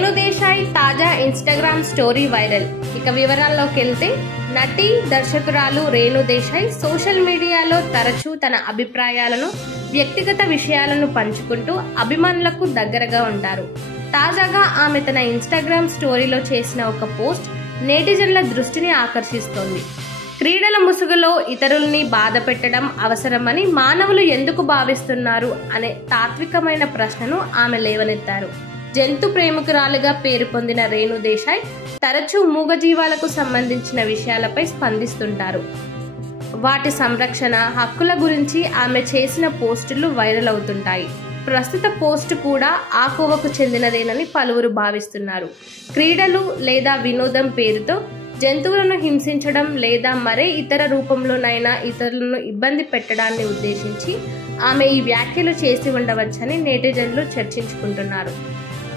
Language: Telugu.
రేణు దేశాయ్ తాజా ఇన్స్టాగ్రామ్ స్టోరీ వైరల్. ఇక వివరాల్లోకి వెళ్తే, నటి దర్శకురాలు రేణు దేశాయ్ సోషల్ మీడియాలో తరచూ తన అభిప్రాయాలను, వ్యక్తిగత విషయాలను పంచుకుంటూ అభిమానులకు దగ్గరగా ఉంటారు. తాజాగా ఆమె తన ఇన్స్టాగ్రామ్ స్టోరీలో చేసిన ఒక పోస్ట్ నెటిజన్ల దృష్టిని ఆకర్షిస్తోంది. క్రీడల ముసుగులో ఇతరుల్ని బాధ పెట్టడం అవసరమని మానవులు ఎందుకు భావిస్తున్నారు అనే తాత్వికమైన ప్రశ్నను ఆమె లేవనెత్తారు. జంతు ప్రేమికురాలుగా పేరు పొందిన రేణు దేశాయ్ తరచూ మూగజీవాలకు సంబంధించిన విషయాలపై స్పందిస్తుంటారు. వాటి సంరక్షణ హక్కుల గురించి ఆమె చేసిన పోస్టులు వైరల్ అవుతుంటాయి. ప్రస్తుత పోస్టు కూడా ఆ కోవకు చెందినదేనని పలువురు భావిస్తున్నారు. క్రీడలు లేదా వినోదం పేరుతో జంతువులను హింసించడం లేదా మరే ఇతర రూపంలోనైనా ఇతరులను ఇబ్బంది పెట్టడాన్ని ఉద్దేశించి ఆమె ఈ వ్యాఖ్యలు చేసి ఉండవచ్చని నెటిజన్లు చర్చించుకుంటున్నారు.